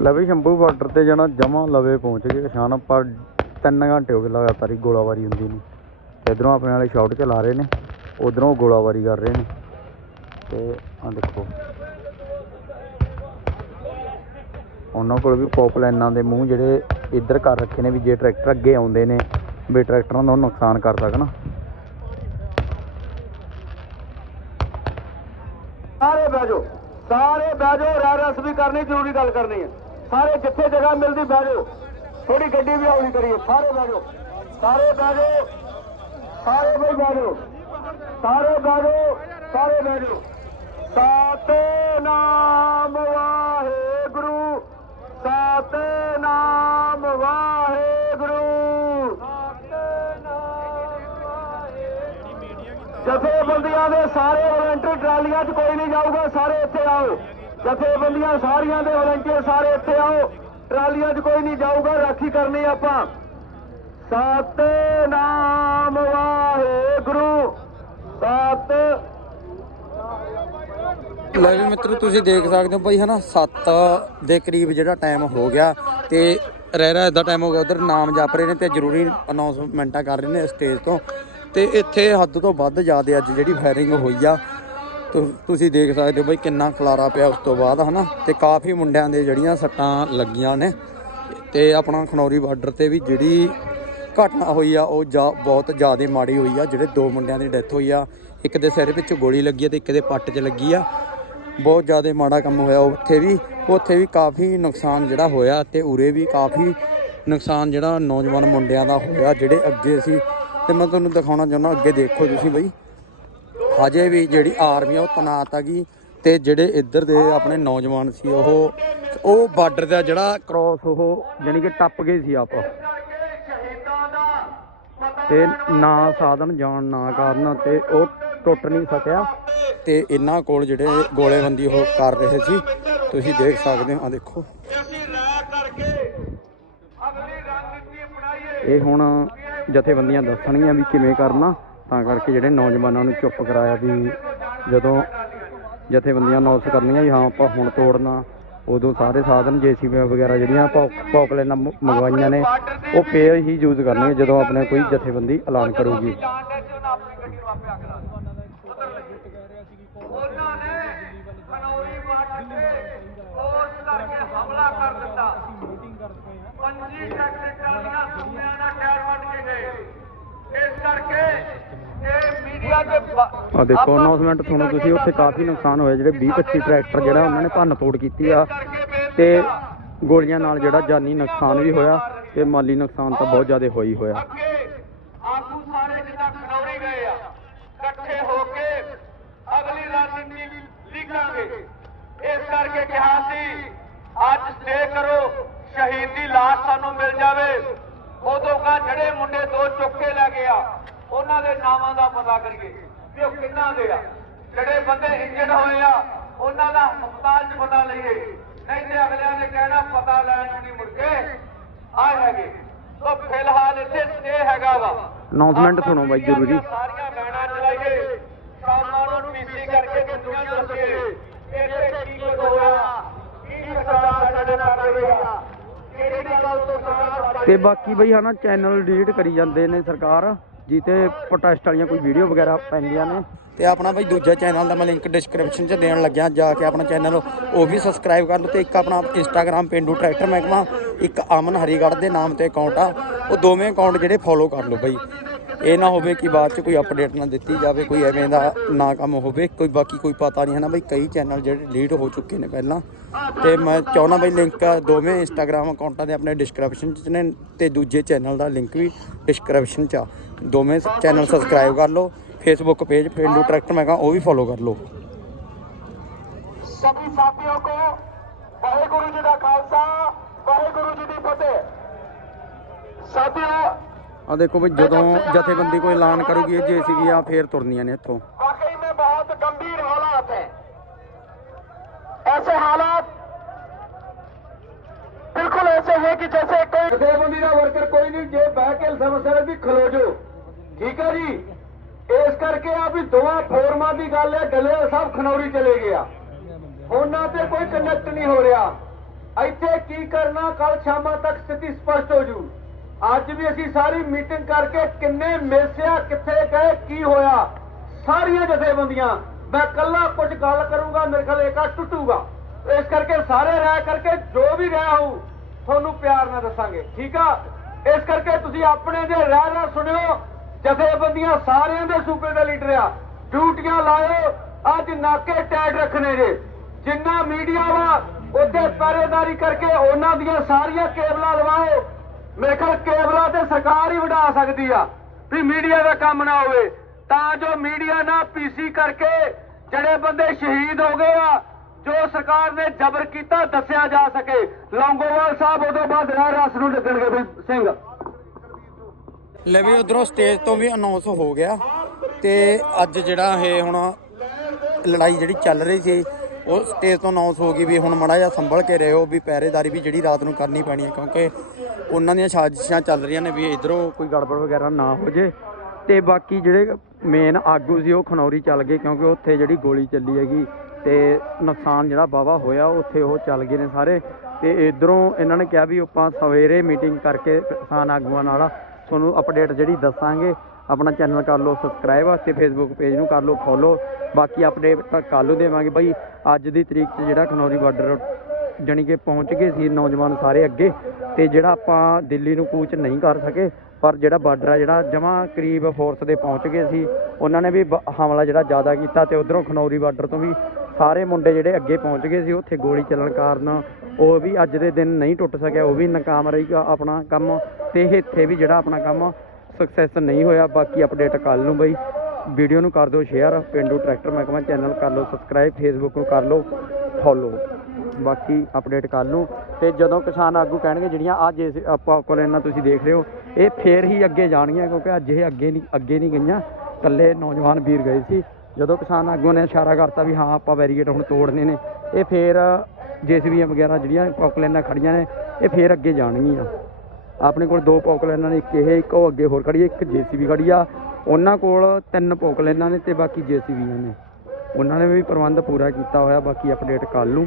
ਲੈ ਸ਼ੰਭੂ ਬਾਰਡਰ ਤੇ ਜਾਣਾ, ਜਮਾ ਲਵੇ ਪਹੁੰਚ ਗਏ। ਸ਼ਾਨ ਪਰ 3 ਘੰਟੇ ਹੋ ਗਏ ਲਗਾਤਾਰ ਹੀ ਗੋਲਾਬਾਰੀ ਹੁੰਦੀ ਨੂੰ। ਤੇ ਇਧਰੋਂ ਆਪਣੇ ਵਾਲੇ ਸ਼ਾਟ ਚਲਾ ਰਹੇ ਨੇ, ਉਧਰੋਂ ਗੋਲਾਬਾਰੀ ਕਰ ਰਹੇ ਨੇ। ਤੇ ਆ ਦੇਖੋ। ਉਹਨਾਂ ਕੋਲ ਵੀ ਪੌਪ ਲਾਈਨਾਂ ਦੇ ਮੂੰਹ ਜਿਹੜੇ ਇੱਧਰ ਕਰ ਰੱਖੇ ਨੇ ਵੀ ਜੇ ਟਰੈਕਟਰ ਅੱਗੇ ਆਉਂਦੇ ਨੇ, ਵੀ ਟਰੈਕਟਰਾਂ ਦਾ ਉਹ ਨੁਕਸਾਨ ਕਰ ਸਕਣ। ਸਾਰੇ ਬਹਿ ਜਾਓ, ਸਾਰੇ ਬਹਿ ਜਾਓ ਰੈਰਸ ਵੀ ਕਰਨੀ, ਜ਼ਰੂਰੀ ਗੱਲ ਕਰਨੀ ਹੈ। ਸਾਰੇ ਜਿੱਥੇ ਜਗ੍ਹਾ ਮਿਲਦੀ ਬਹਿ ਜਾਓ। ਥੋੜੀ ਗੱਡੀ ਵੀ ਆਉਣੀ ਕਰੀਏ, ਸਾਰੇ ਬਹਿ ਜਾਓ। ਸਾਰੇ ਬਹਿ ਜਾਓ, ਸਾਰੇ ਬਈ ਬਹਿ ਜਾਓ। ਸਾਰੇ ਬਹਿ ਜਾਓ, ਸਾਰੇ ਬਹਿ ਜਾਓ। ਸਤਨਾਮ ਵਾਹਿਗੁਰੂ ਸਤਨਾਮ ਵਾਹਿਗੁਰੂ। ਜਥੇਬੰਦੀਆਂ ਦੇ ਸਾਰੇ ਵਲੰਟੀਅਰ ਟਰਾਲੀਆਂ 'ਚ ਕੋਈ ਨਹੀਂ ਜਾਊਗਾ, ਸਾਰੇ ਇੱਥੇ ਆਓ। ਜਥੇਬੰਦੀਆਂ ਸਾਰੀਆਂ ਦੇ ਵਲੰਟੀਅਰ ਸਾਰੇ ਇੱਥੇ ਆਓ। ਟਰਾਲੀਆਂ 'ਚ ਕੋਈ ਨਹੀਂ ਜਾਊਗਾ, ਰਾਖੀ ਕਰਨੀ ਆਪਾਂ। ਸਤਨਾਮ ਵਾਹਿਗੁਰੂ। ਸਤ ਲੈ ਵੀ ਮਿੱਤਰੋ, ਤੁਸੀਂ ਦੇਖ ਸਕਦੇ ਹੋ ਬਈ, ਹਨਾ 7 ਦੇ ਕਰੀਬ ਜਿਹੜਾ ਟਾਈਮ ਹੋ ਗਿਆ ਤੇ ਰਹਿਰਾ ਇਦਾਂ ਟਾਈਮ ਹੋ ਗਿਆ। ਉਧਰ ਨਾਮ ਜਪ ਰਹੇ ਨੇ ਤੇ ਜ਼ਰੂਰੀ ਅਨਾਉਂਸਮੈਂਟਾਂ ਕਰ ਰਹੇ ਨੇ ਸਟੇਜ ਤੋਂ। ਤੇ ਇੱਥੇ ਹੱਦ ਤੋਂ ਵੱਧ ਜ਼ਿਆਦਾ ਅੱਜ ਜਿਹੜੀ ਫਾਇਰਿੰਗ ਹੋਈ ਆ। ਤੁਸੀਂ ਦੇਖ ਸਕਦੇ ਹੋ ਬਈ ਕਿੰਨਾ ਖਲਾਰਾ ਪਿਆ ਉਸ ਤੋਂ ਬਾਅਦ, ਹਨਾ? ਤੇ ਕਾਫੀ ਮੁੰਡਿਆਂ ਦੇ ਜਿਹੜੀਆਂ ਸੱਟਾਂ ਲੱਗੀਆਂ ਨੇ। ਤੇ ਆਪਣਾ ਖਨੌਰੀ ਬਾਰਡਰ ਤੇ ਵੀ ਜਿਹੜੀ ਘਟਨਾ ਹੋਈ ਆ, ਉਹ ਜਾ- ਬਹੁਤ ਜ਼ਿਆਦਾ ਮਾੜੀ ਹੋਈ ਆ, ਜਿਹੜੇ ਦੋ ਮੁੰਡਿਆਂ ਦੀ ਡੈਥ ਹੋਈ ਆ। ਇੱਕ ਦੇ ਸਿਰ ਵਿੱਚ ਗੋਲੀ ਲੱਗੀ ਆ ਤੇ ਇੱਕ ਦੇ ਪੱਟ 'ਚ ਲੱਗੀ ਆ। ਬਹੁਤ ਜ਼ਿਆਦਾ ਮਾੜਾ ਕੰਮ ਹੋਇਆ ਉੱਥੇ ਵੀ। ਉੱਥੇ ਵੀ ਕਾਫੀ ਨੁਕਸਾਨ ਜਿਹੜਾ ਹੋਇਆ ਤੇ ਉਰੇ ਵੀ ਕਾਫੀ ਨੁਕਸਾਨ ਜਿਹੜਾ ਨੌਜਵਾਨ ਮੁੰਡਿਆਂ ਦਾ ਹੋਇਆ, ਜਿਹੜੇ ਅੱਗੇ ਸੀ। ਤੇ ਮੈਂ ਤੁਹਾਨੂੰ ਦਿਖਾਉਣਾ ਚਾਹੁੰਦਾ, ਅੱਗੇ ਦੇਖੋ ਤੁਸੀਂ ਬਈ। ਹਜੇ ਵੀ ਜਿਹੜੀ ਆਰਮੀ ਆ ਉਹ ਤਨਾਤ ਆ ਗਈ ਤੇ ਜਿਹੜੇ ਇੱਧਰ ਦੇ ਆਪਣੇ ਨੌਜਵਾਨ ਸੀ ਉਹ ਉਹ ਬਾਰਡਰ ਦਾ ਜਿਹੜਾ ਕ੍ਰੋਸ ਉਹ ਜਾਨੀ ਕਿ ਟੱਪ ਗਏ ਸੀ ਆਪ। ਤੇ ਨਾ ਸਾਧਨ ਜਾਣ ਨਾ ਕਾਰਨ ਤੇ ਉਹ ਟੁੱਟ ਨਹੀਂ ਸਕਿਆ। ਤੇ ਇਹਨਾਂ ਕੋਲ ਜਿਹੜੇ ਗੋਲੇਬੰਦੀ ਉਹ ਕਰ ਰਹੇ ਸੀ, ਤੁਸੀਂ ਦੇਖ ਸਕਦੇ ਹੋ ਆ ਦੇਖੋ। ਇਹ ਹੁਣ ਜਥੇਬੰਦੀਆਂ ਦੱਸਣਗੀਆਂ ਵੀ ਕਿਵੇਂ ਕਰਨਾ। ਤਾਂ ਕਰਕੇ ਜਿਹੜੇ ਨੌਜਵਾਨਾਂ ਨੂੰ ਚੁੱਪ ਕਰਾਇਆ ਵੀ ਜਦੋਂ ਜਥੇਬੰਦੀਆਂ ਅਨਾਉਂਸ ਕਰਨੀਆਂ ਵੀ ਹਾਂ ਆਪਾਂ ਹੁਣ ਤੋੜਨਾ ਉਦੋਂ ਸਾਰੇ ਸਾਧਨ ਜੀਸੀਬੀ ਵਗੈਰਾ ਜਿਹੜੀਆਂ ਪੌਪਲੇਨਾਂ ਮੰਗਵਾਈਆਂ ਨੇ ਉਹ ਫੇਰ ਹੀ ਯੂਜ਼ ਕਰਨਗੇ ਜਦੋਂ ਆਪਣੇ ਕੋਈ ਜਥੇਬੰਦੀ ਐਲਾਨ ਕਰੂਗੀ। ਕਰ ਦਿੱਤਾ ਪੰਜੀ ਟਰੈਕਟਰ ਟਰਾਲੀਆਂ ਸੁਮਿਆਂ ਦਾ ਟਾਇਰ ਵੱਢ ਕੇ ਗਏ ਇਸ ਕਰਕੇ ਇਹ ਮੀਡੀਆ ਦੇ ਬ- ਆ ਦੇਖੋ ਅਨਾਉਂਸਮੈਂਟ ਸੁਣੋ ਤੁਸੀਂ ਉੱਥੇ ਕਾਫੀ ਨੁਕਸਾਨ ਹੋਇਆ ਜਿਹੜੇ 20 25 ਟਰੈਕਟਰ ਜਿਹੜਾ ਉਹਨਾਂ ਨੇ ਭੰਨ ਤੋੜ ਕੀਤੀ ਆ ਤੇ ਗੋਲੀਆਂ ਨਾਲ ਜਿਹੜਾ ਜਾਨੀ ਨੁਕਸਾਨ ਵੀ ਹੋਇਆ ਤੇ ਮਾਲੀ ਨੁਕਸਾਨ ਤਾਂ ਬਹੁਤ ਜ਼ਿਆਦਾ ਹੋਈ ਹੋਇਆ। ਆਗੂ ਸਾਰੇ ਜਿੱਦਾਂ ਖਨੌਰੀ ਗਏ ਆ ਇਕੱਠੇ ਹੋ ਕੇ ਅਗਲੀ ਰਣਨੀਤੀ ਲਿਖਾਂਗੇ ਇਸ ਕਰਕੇ ਕਿਹਾ ਸੀ ਅੱਜ ਸਟੇ ਕਰੋ ਸ਼ਹੀਦ ਦੀ ਲਾਸ਼ ਸਾਨੂੰ ਮਿਲ ਜਾਵੇ। ਉਦੋਂ ਕਾ ਜਿਹੜੇ ਮੁੰਡੇ ਦੋ ਚੁੱਕ ਕੇ ਲੈ ਗਿਆ ਉਹਨਾਂ ਦੇ ਨਾਵਾਂ ਦਾ ਪਤਾ ਕਰੀਏ ਵੀ ਉਹ ਕਿੰਨਾ ਦੇ ਆ। ਜਿਹੜੇ ਬੰਦੇ ਇੰਜਰਡ ਹੋਏ ਆ ਉਹਨਾਂ ਦਾ ਹਸਪਤਾਲ 'ਚ ਪਤਾ ਲਈਏ। ਨਹੀਂ ਤੇ ਅਗਲਿਆਂ ਨੇ ਕਹਿਣਾ ਪਤਾ ਲੈਣ ਨੂੰ ਨਹੀਂ ਮੁੜ ਕੇ। ਆਏ ਹੈਗੇ। ਸੋ ਫਿਲਹਾਲ ਇੱਥੇ ਸਟੇ ਹੈਗਾ ਵਾ। Announcement ਸੁਣੋ ਬਾਈ ਜ਼ਰੂਰੀ। ਸਾਰੀਆਂ ਬੈਨਾਂ ਚਲਾਈਏ। ਸ਼ਾਮਾਂ ਨੂੰ ਪੀਸੀ ਕਰਕੇ ਦੁਨੀਆ ਕਿ ਇੱਥੇ ਕੀ ਕੁਝ ਹੋਇਆ? ਕੀ ਸਰਕਾਰ ਸਾਡੇ ਨਾਲ ਕਰ ਰਹੀ? ਆ ਕਿਹੜੀ ਗੱਲ ਤੋਂ ਤੇ ਬਾਕੀ ਬਈ ਹਨਾ ਚੈਨਲ ਡਿਲੀਟ ਕਰੀ ਜਾਂਦੇ ਨੇ ਸਰਕਾਰ ਜਿੱਤੇ ਪ੍ਰੋਟੈਸਟ ਵਾਲੀਆਂ ਕੋਈ ਵੀਡੀਓ ਵਗੈਰਾ ਪੈਂਦੀਆਂ ਨੇ। ਤੇ ਆਪਣਾ ਬਈ ਦੂਜਾ ਚੈਨਲ ਦਾ ਮੈਂ ਲਿੰਕ ਡਿਸਕ੍ਰਿਪਸ਼ਨ 'ਚ ਦੇਣ ਲੱਗਿਆ, ਜਾ ਕੇ ਆਪਣਾ ਚੈਨਲ ਉਹ ਵੀ ਸਬਸਕ੍ਰਾਈਬ ਕਰ ਲਓ ਤੇ ਇੱਕ ਆਪਣਾ ਇੰਸਟਾਗ੍ਰam ਪਿੰਡੂ ਟਰੈਕਟਰ ਮਹਿਕਮਾ, ਇੱਕ ਅਮਨ ਹਰੀਗੜ੍ਹ ਦੇ ਨਾਮ ਤੇ ਅਕਾਊਂਟ ਆ, ਉਹ ਦੋਵੇਂ ਅਕਾਊਂਟ ਜਿਹੜੇ ਫੋਲੋ ਕਰ ਲਓ ਬਈ। ਇਹ ਨਾ ਹੋਵੇ ਕਿ ਬਾਅਦ 'ਚ ਕੋਈ ਅਪਡੇਟ ਨਾ ਦਿੱਤੀ ਜਾਵੇ, ਕੋਈ ਐਵੇਂ ਦਾ ਨਾ ਕੰਮ ਹੋਵੇ, ਕੋਈ ਬਾਕੀ ਕੋਈ ਪਤਾ ਨਹੀਂ ਹੈ ਨਾ ਬਈ ਕਈ ਚੈਨਲ ਜਿਹੜੇ ਡਿਲੀਟ ਹੋ ਚੁੱਕੇ ਨੇ ਪਹਿਲਾਂ। ਤੇ ਮੈਂ ਚਾਹੁੰਦਾ ਬਈ ਲਿੰਕ ਦੋਵੇਂ ਇੰਸਟਾਗ੍ਰam ਅਕਾਊਂਟਾਂ ਦੇ ਆਪਣੇ ਡਿਸਕ੍ਰਿਪਸ਼ਨ 'ਚ ਨੇ ਤੇ ਦੂਜੇ ਚੈਨਲ ਦਾ ਲਿੰਕ ਵੀ ਡਿਸਕ੍ਰਿਪਸ਼ਨ 'ਚ ਆ। ਦੋਵੇਂ ਚੈਨਲ ਸਬਸਕ੍ਰਾਈਬ ਕਰ ਲਓ ਫੇਸਬੁੱਕ ਪੇਜ ਪਿੰਡੂ ਟਰੈਕਟਰ ਮੈਂ ਕਹਾਂ ਉਹ ਵੀ ਫੋਲੋ ਕਰ ਲਓ। ਸਭੀ ਸਾਥੀਆਂ ਕੋ, ਵਾਹਿਗੁਰੂ ਜੀ ਦਾ ਖਾਲਸਾ, ਵਾਹਿਗੁਰੂ ਜੀ ਦੀ ਫਤਿਹ। ਸਾਥੀਓ ਆ ਦੇਖੋ ਵੀ ਜਦੋਂ ਜਥੇਬੰਦੀ ਕੋਈ ਐਲਾਨ ਕਰੂਗੀ ਇਹ ਜੇਸੀਬੀ ਆ ਫੇਰ ਤੁਰਨੀਆਂ ਨੇ ਇੱਥੋਂ। ਵਾਕਈ ਮੇ ਬਹੁਤ ਗੰਭੀਰ ਹਾਲਾਤ ਹੈ। ਐਸੇ ਹਾਲਾਤ ਬਿਲਕੁਲ ਐਸੇ ਹੈ ਕਿ ਜੈਸੇ ਕੋਈ ਜਥੇਬੰਦੀ ਦਾ ਵਰਕਰ ਕੋਈ ਨਹੀਂ ਜੇ ਬਹਿ ਕੇ ਸਮਸਿਆ ਵੀ ਖਲੋ ਜੋ ਠੀਕ ਹੈ ਜੀ? ਇਸ ਕਰਕੇ ਆ ਵੀ ਦੋਵਾਂ ਫੋਰਮਾਂ ਦੀ ਗੱਲ ਹੈ ਗਲੇ ਸਭ ਖਨੌਰੀ ਚਲੇ ਗਿਆ ਉਹਨਾਂ ਤੇ ਕੋਈ ਕਨੈਕਟ ਨਹੀਂ ਹੋ ਰਿਹਾ। ਇੱਥੇ ਕੀ ਕਰਨਾ ਕੱਲ ਸ਼ਾਮਾਂ ਤੱਕ ਸਥਿਤੀ ਸਪਸ਼ਟ ਹੋ ਜੂ। ਅੱਜ ਵੀ ਅਸੀਂ ਸਾਰੀ ਮੀਟਿੰਗ ਕਰਕੇ ਕਿੰਨੇ ਮੇਸਿਆ ਕਿੱਥੇ ਗਏ, ਕੀ ਹੋਇਆ? ਸਾਰੀਆਂ ਜਥੇਬੰਦੀਆਂ, ਮੈਂ ਕੱਲਾ ਕੁਝ ਗੱਲ ਕਰੂੰਗਾ, ਮੇਰੇ ਖਿਆਲ ਏਕਾ ਟੁੱਟੂਗਾ। ਇਸ ਕਰਕੇ ਸਾਰੇ ਰਹਿ ਕਰਕੇ ਜੋ ਵੀ ਰਿਹਾ ਹੋਊ, ਤੁਹਾਨੂੰ ਪਿਆਰ ਨਾਲ ਦੱਸਾਂਗੇ, ਠੀਕ ਆ? ਇਸ ਕਰਕੇ ਤੁਸੀਂ ਆਪਣੇ ਦੇ ਰਹਿ ਰਹਿ ਸੁਣਿਓ, ਜਥੇਬੰਦੀਆਂ ਸਾਰਿਆਂ ਦੇ ਸੂਬੇ ਦਾ ਲੀਡਰ ਆ। ਡਿਊਟੀਆਂ ਲਾਇਓ, ਅੱਜ ਨਾਕੇ ਟੈਡ ਰੱਖਣੇ ਜੇ। ਜਿੰਨਾ ਮੀਡੀਆ ਵਾ ਉੱਥੇ ਪਹਿਰੇਦਾਰੀ ਕਰਕੇ ਉਹਨਾਂ ਦੀਆਂ ਸਾਰੀਆਂ ਕੇਬਲਾਂ ਲਵਾਓ ਮੇਰੇ ਖਿਆਲ ਕੇਬਲਾਂ ਤੇ ਸਰਕਾਰ ਹੀ ਵਢਾ ਸਕਦੀ ਆ ਵੀ ਮੀਡੀਆ ਦਾ ਕੰਮ ਨਾ ਹੋਵੇ। ਤਾਂ ਜੋ ਮੀਡੀਆ ਨਾ ਪੀਸੀ ਕਰਕੇ ਜਿਹੜੇ ਬੰਦੇ ਸ਼ਹੀਦ ਹੋ ਗਏ ਆ, ਜੋ ਸਰਕਾਰ ਨੇ ਜ਼ਬਰ ਕੀਤਾ ਦੱਸਿਆ ਜਾ ਸਕੇ। ਲੌਂਗੋਵਾਲ ਸਾਹਿਬ ਉਦੋਂ ਬਾਅਦ ਰਹਿ ਰਸ ਨੂੰ ਲੱਗਣਗੇ ਵੀ ਸਿੰਘ। ਲੈ ਵੀ ਉਧਰੋਂ ਸਟੇਜ ਤੋਂ ਵੀ ਅਨਾਉਂਸ ਹੋ ਗਿਆ ਤੇ ਅੱਜ ਜਿਹੜਾ ਇਹ ਹੁਣ ਲੜਾਈ ਜਿਹੜੀ ਚੱਲ ਰਹੀ ਸੀ, ਉਹ ਸਟੇਜ ਤੋਂ ਅਨਾਉਂਸ ਹੋ ਗਈ ਵੀ ਹੁਣ ਮੜਾ ਜਿਹਾ ਸੰਭਲ ਕੇ ਰਹੋ, ਵੀ ਪਹਿਰੇਦਾਰੀ ਵੀ ਜਿਹੜੀ ਰਾਤ ਨੂੰ ਕਰਨੀ ਪੈਣੀ ਹੈ ਕਿਉਂਕਿ ਉਹਨਾਂ ਦੀਆਂ ਸਾਜ਼ਿਸ਼ਾਂ ਚੱਲ ਰਹੀਆਂ ਨੇ ਵੀ ਇਧਰੋਂ ਕੋਈ ਗੜਬੜ ਵਗੈਰਾ ਨਾ ਹੋ ਜੇ। ਤੇ ਬਾਕੀ ਜਿਹੜੇ ਮੇਨ ਆਗੂ ਸੀ, ਉਹ ਖਨੌਰੀ ਚੱਲ ਗਏ ਕਿਉਂਕਿ ਉੱਥੇ ਜਿਹੜੀ ਗੋਲੀ ਚੱਲੀ ਹੈਗੀ ਤੇ ਨੁਕਸਾਨ ਜਿਹੜਾ ਵਾਹਵਾ ਹੋਇਆ, ਉੱਥੇ ਉਹ ਚੱਲ ਗਏ ਨੇ ਸਾਰੇ। ਤੇ ਇਧਰੋਂ ਇਹਨਾਂ ਨੇ ਕਿਹਾ ਵੀ ਆਪਾਂ ਸਵੇਰੇ ਮੀਟਿੰਗ ਕਰਕੇ ਕਿਸਾਨ ਆਗੂਆਂ ਨਾਲ ਤੁਹਾਨੂੰ ਅਪਡੇਟ ਜਿਹੜੀ ਦੱਸਾਂਗੇ। ਆਪਣਾ ਚੈਨਲ ਕਰ ਲਓ ਸਬਸਕ੍ਰਾਈਬ ਤੇ ਫੇਸਬੁੱਕ ਪੇਜ ਨੂੰ ਕਰ ਲਓ ਫੋਲੋ ਬਾਕੀ ਅਪਡੇਟ ਤਾਂ ਕੱਲ੍ਹ ਨੂੰ ਦੇਵਾਂਗੇ। ਬਾਈ ਅੱਜ ਦੀ ਤਰੀਕ 'ਚ ਜਿਹੜਾ ਖਨੌਰੀ ਬਾਰਡਰ ਜਾਣੀ ਕਿ ਪਹੁੰਚ ਗਏ ਸੀ ਨੌਜਵਾਨ ਸਾਰੇ ਅੱਗੇ ਤੇ ਜਿਹੜਾ ਆਪਾਂ ਦਿੱਲੀ ਨੂੰ ਕੂਚ ਨਹੀਂ ਕਰ ਸਕੇ, ਪਰ ਜਿਹੜਾ ਬਾਰਡਰ ਆ, ਜਿਹੜਾ ਜਮਾ ਕਰੀਬ ਫੋਰਸ ਦੇ ਪਹੁੰਚ ਗਏ ਸੀ, ਉਹਨਾਂ ਨੇ ਵੀ ਬ- ਹਮਲਾ ਜਿਹੜਾ ਜ਼ਿਆਦਾ ਕੀਤਾ ਤੇ ਉਧਰੋਂ ਖਨੌਰੀ ਬਾਰਡਰ ਤੋਂ ਵੀ ਸਾਰੇ ਮੁੰਡੇ ਜਿਹੜੇ ਅੱਗੇ ਪਹੁੰਚ ਗਏ ਸੀ, ਉੱਥੇ ਗੋਲੀ ਚੱਲਣ ਕਾਰਨ ਉਹ ਵੀ ਅੱਜ ਦੇ ਦਿਨ ਨਹੀਂ ਟੁੱਟ ਸਕਿਆ, ਉਹ ਵੀ ਨਾਕਾਮ ਰਹੀ ਆਪਣਾ ਕੰਮ ਤੇ ਇੱਥੇ ਵੀ ਜਿਹੜਾ ਆਪਣਾ ਕੰਮ ਸਕਸੈਸ ਨਹੀਂ ਹੋਇਆ, ਬਾਕੀ ਅਪਡੇਟ ਕੱਲ ਨੂੰ ਬਈ। ਵੀਡੀਓ ਨੂੰ ਕਰ ਦਿਓ share Pindu tractor Mehkma channel ਕਰ ਲਓ ਸਬਸਕ੍ਰਾਈਬ ਫੇਸਬੁੱਕ ਨੂੰ ਕਰ ਲਓ ਫੋਲੋ ਬਾਕੀ ਅਪਡੇਟ ਕੱਲ ਨੂੰ ਤੇ ਜਦੋਂ ਕਿਸਾਨ ਆਗੂ ਕਹਿਣਗੇ, ਜਿਹੜੀਆਂ ਅੱਜ ਜੇ ਆਪਾਂ ਕੋਲ ਇਹਨਾਂ ਤੁਸੀਂ ਦੇਖ ਰਹੇ ਹੋ, ਇਹ ਫੇਰ ਹੀ ਅੱਗੇ ਜਾਣਗੀਆਂ, ਕਿਉਂਕਿ ਅੱਜ ਇਹ ਅੱਗੇ ਨਹੀਂ ਅੱਗੇ ਨਹੀਂ ਗਈਆਂ। ਇਕੱਲੇ ਨੌਜਵਾਨ ਵੀਰ ਗਏ ਸੀ। ਜਦੋਂ ਕਿਸਾਨ ਆਗੂ ਨੇ ਇਸ਼ਾਰਾ ਕਰਤਾ ਵੀ ਹਾਂ, ਆਪਾਂ ਬੈਰੀਗੇਟ ਹੁਣ ਤੋੜਨੇ ਨੇ, ਇਹ ਫੇਰ ਜੇਸੀਬੀਆਂ ਵਗੈਰਾ ਜਿਹੜੀਆਂ ਪੌਕਲੈਨਾਂ ਖੜੀਆਂ ਨੇ, ਇਹ ਫੇਰ ਅੱਗੇ ਜਾਣਗੀਆਂ। ਆਪਣੇ ਕੋਲ ਦੋ ਪੌਕਲੈਨਾਂ ਨੇ, ਇੱਕ ਇਹ, ਇੱਕ ਉਹ ਅੱਗੇ ਹੋਰ ਖੜੀ ਹੈ, ਇੱਕ ਜੇਸੀਬੀ ਖੜੀ ਆ। ਉਹਨਾਂ ਕੋਲ ਤਿੰਨ ਪੌਕਲੈਨਾਂ ਨੇ ਤੇ ਬਾਕੀ ਜੇਸੀਬੀਆਂ ਨੇ। ਉਹਨਾਂ ਨੇ ਵੀ ਪ੍ਰਬੰਧ ਪੂਰਾ ਕੀਤਾ ਹੋਇਆ, ਬਾਕੀ ਅਪਡੇਟ ਕੱਲ ਨੂੰ